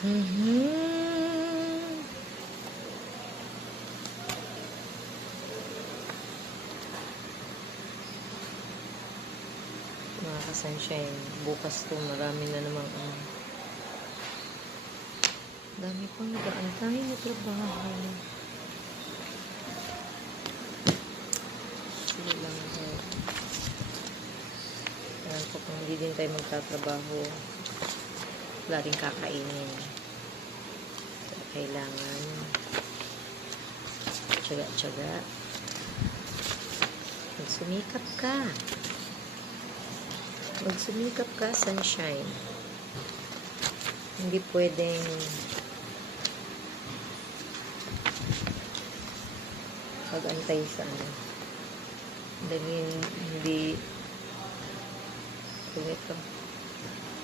Mhm. Mga ka-sunshine, bukas to marami na namang dami pang nag-aantay na trabaho. Sige lang ako. Alam ko kung hindi din tayo magtatrabaho, wala rin kakainin. So, kailangan tiyaga-tiyaga. Magsumikap ka. Magsumikap ka, sunshine. Hindi pwedeng pag-antay sa dahil hindi ito